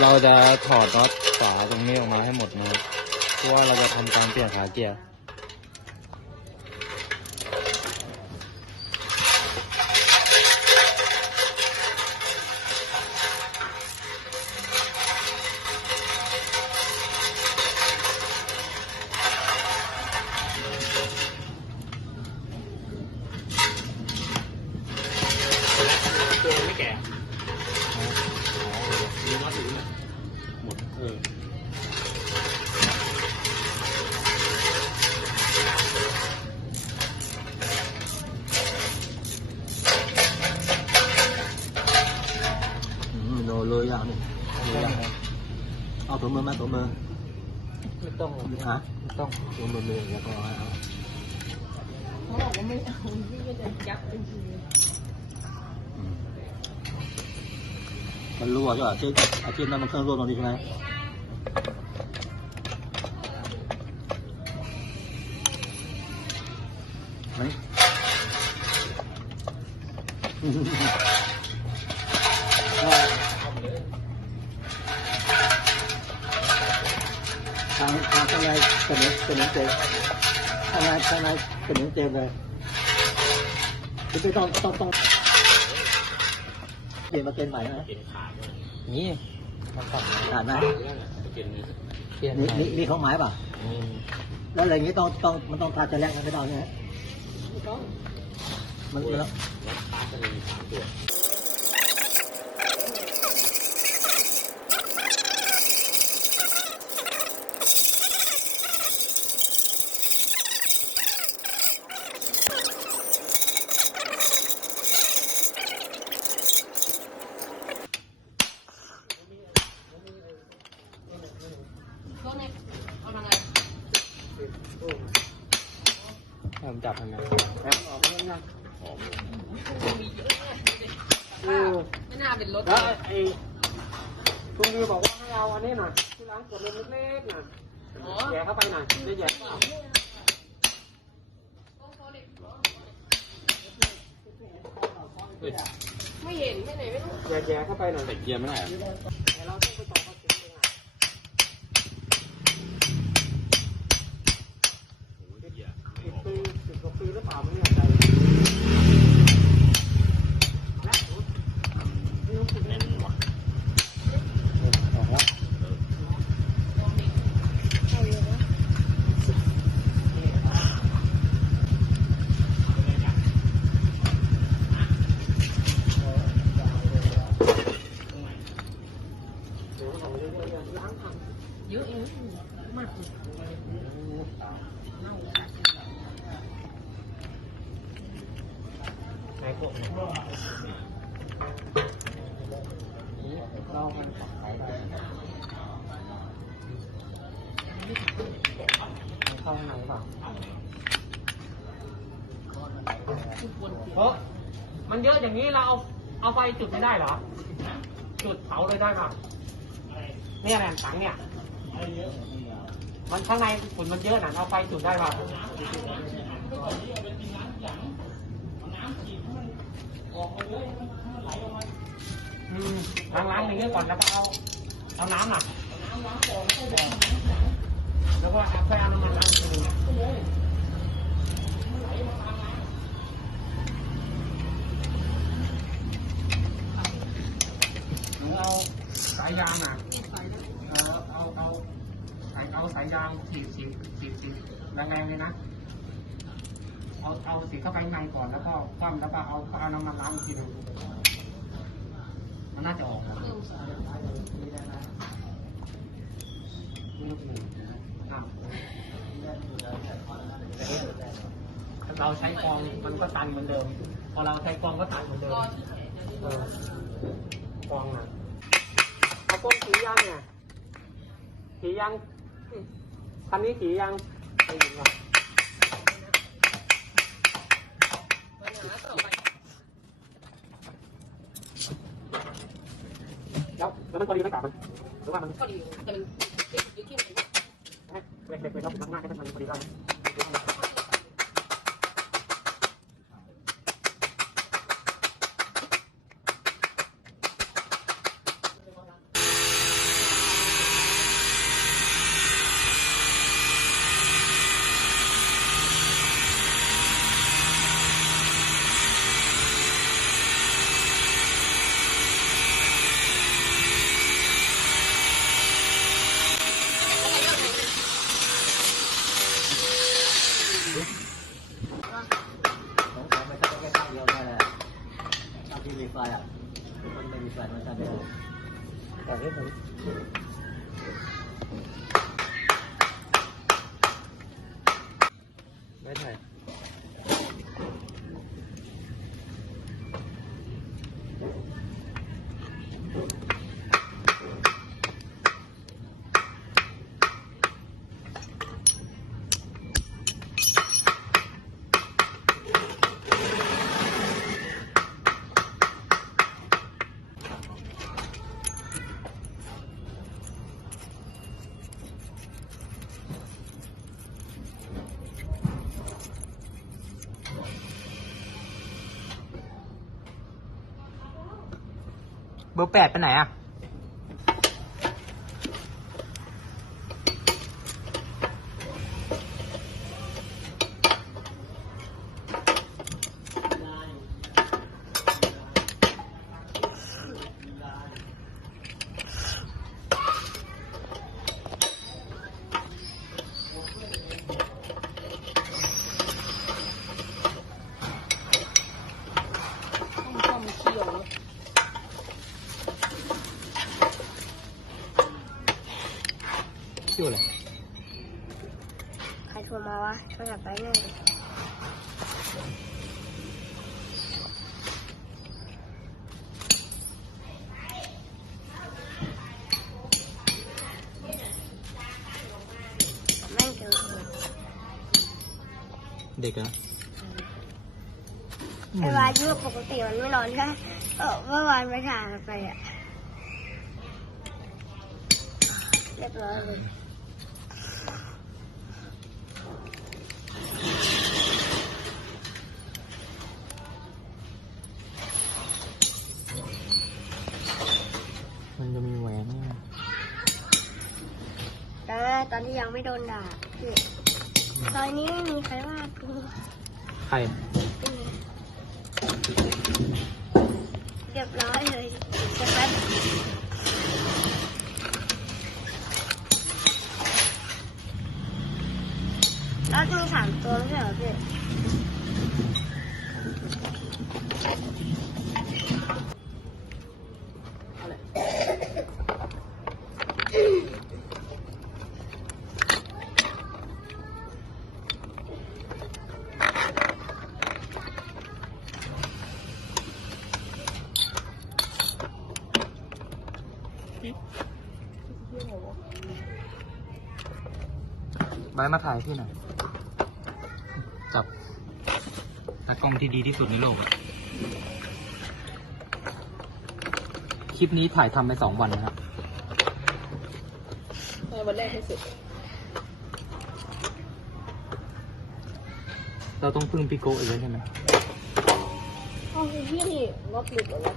เราจะถอดน็อตฝาตรงนี้ออกมาให้หมดนะครับเพราะว่าเราจะทำการเปลี่ยนขาเกียร์ โดนเลยอย่างนี้เอาถุงมือมาถุงมือไม่ต้องฮะไม่ต้องถุงมือเลยแล้วก็เอาเขาบอกว่าไม่เอาพี่ก็จะยับเป็นทีอืมมันรั่วใช่ป่ะที่อาชีพนั้นมันเครื่องรั่วตรงนี้ใช่ไหมไหม เป็นเหมือนเป็นเหมือนเจลข้างในข้างในเป็นเหมือนเจลเลยคือต้องต้องต้องเปลี่ยนมาเป็นใหม่นะเปลี่ยนขาด้วยนี่มาสั่งขาดไหมเปลี่ยนนี้เปลี่ยนนี่นี่นี่ของหมายป่ะแล้วอะไรอย่างนี้ต้องต้องมันต้องทาจะแรกกันไม่ได้เนี่ยมันมันน็อตปาร์ตจะมีสามตัว ก็เนี่ยเอาทำไง ให้ ผมจับทำไงหอมมีเยอะเลยไม่น่าเป็นรถแล้วไอ้คุณดีบอกว่าให้เอาอันนี้หน่อยที่ร้านกดเล็กๆน่ะอ๋อแย่เข้าไปหน่อยได้แย่เปล่าเฮ้ยไม่เห็นไม่ไหนไม่รู้แย่แย่เข้าไปหน่อยใส่เกียร์ไม่ได้เหรอแต่เราต้องไปต่อเขาเสียงเองอะ โอ้ยเกียร์ สิบปีสิบกว่าปีหรือเปล่าไม่แน่ใจ แน่นว่ะ ออกแล้ว เยอะเองมาก ไหนพวกเนี่ยเรามันขายได้เข้าข้างในเปล่าเออมัน เยอะอย่างนี้เราเอาเอาไปจุดไม่ได้เหรอ จุดเผาเลยได้ป่ะเนี่ยแหละถังเนี่ย มันข้างในฝุ่นมันเยอะนะเอาไฟจุดได้ป่ะล้างล้างอย่างเงี้ยก่อนแล้วก็เอาเอาน้ำน่ะแล้วก็เอาไปเอาน้ำมันล้างทีนึงหนูเอาสา ยยางอะเออเอาเอาใส่เอาสายยางฉีดฉีดฉีดฉีดแรงๆเลยนะเอาเอาสีเข้าไปในก่อนแล้วก็คว่ำแล้วก็เอาเอาน้ำมันล้างอีกทีหนึงมันน่าจะออกนะเราใช้กองมันก็ตันเหมือนเดิม พอเราใช้กองก็ตันเหมือนเดิมรอที่ไหนจะเออกองนะ เอาก้นขี่ยังเนี่ยขี่ยังคันนี้ขี่ยังไปยิงก่อนปัญหาต่อไปแล้วแล้วมันพอดีไหมกลับมันหรือว่ามันก็ดีแต่มันเด็กยิ่งขึ้นเล็กๆไปแล้วข้างหน้าก็จะมันพอดีได้ไหม ได้ถ่าย เบอร์แปดไปไหนอะ ต้องซ่อมเคี่ยวแล้ว ชื่ออะไร ใครโทร มาวะโทรศัพท์ไปแน่เลยแม่งเจอคนเด็กอะไอ้วายุปกติมันไม่นอนใช่ไหมเออเมื่อวานไปถ่ายมันไปอะเรียบร้อยเลย มันจะมีแหวนเนี่ย แต่ ตอนที่ยังไม่โดนด่าคือตอนนี้ไม่มีใครว่ากูใครเรียบร้อยเลยจะแป๊บแล้วมีสามตัวไม่ใช่เหรอพี่ ไว้มาถ่ายพี่หน่อยจับตากล้องที่ดีที่สุดในโลกอะคลิปนี้ถ่ายทำไปสองวันนะครับในวันแรกให้เสร็จเราต้องพึ่งพี่โก้อีกแล้วใช่ไหมอ๋อพี่นี่น็อตหลุดเหรอวะ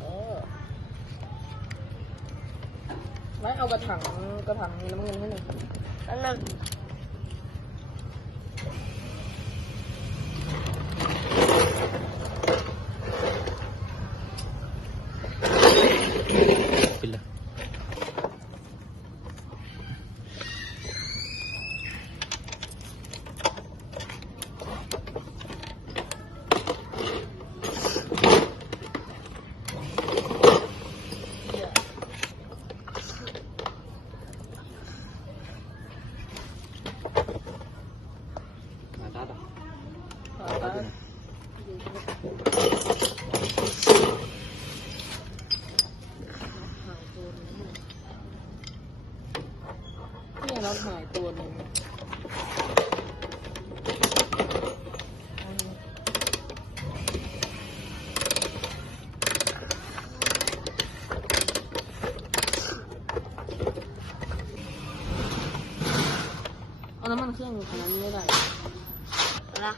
เออไว้ เอากระถางกระถางน้ำเงินให้หน่อยอันนั้นไปิดเลย หาตาเนี่ยเราหายตัวหนึงเอาน้ำมันเครื่องขนาดนี้ไม่ได้ นะ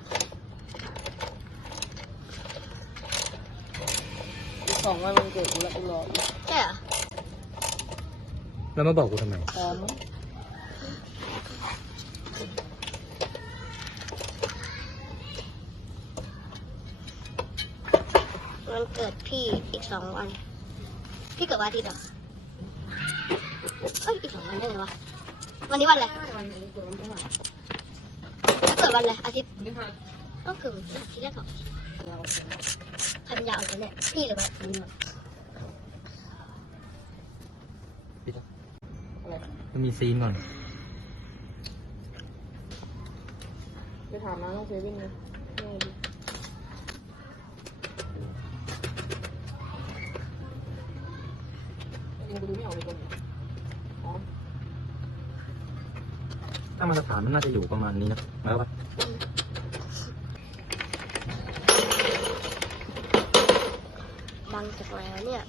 อีก สองวันมันเกิดกูแล้วกูรออีกใช่เหรอแล้วมาบอกกูทำไม พร้อมมั้ยมันเกิดพี่อีกสองวัน พี่เกิดวันอาทิตย์เหรอเอ้ยอีกสองวันได้ไงวะวันนี้วันอะไรแล้วเกิดวันอะไรอาทิตย์นี่ค่ะก็คืออาทิตย์แรกเหรอ เราใเป็นยาอ่อนกันเนี่ยพี่หรือว่ามึงปิอะมันมีซีนก่อนไปถามนะต้องเซเว่นนะยังดูไม่ออกเลยก่อนอ๋อถ้ามาตรฐานมันน่าจะอยู่ประมาณนี้นะแล้วปะ 我要练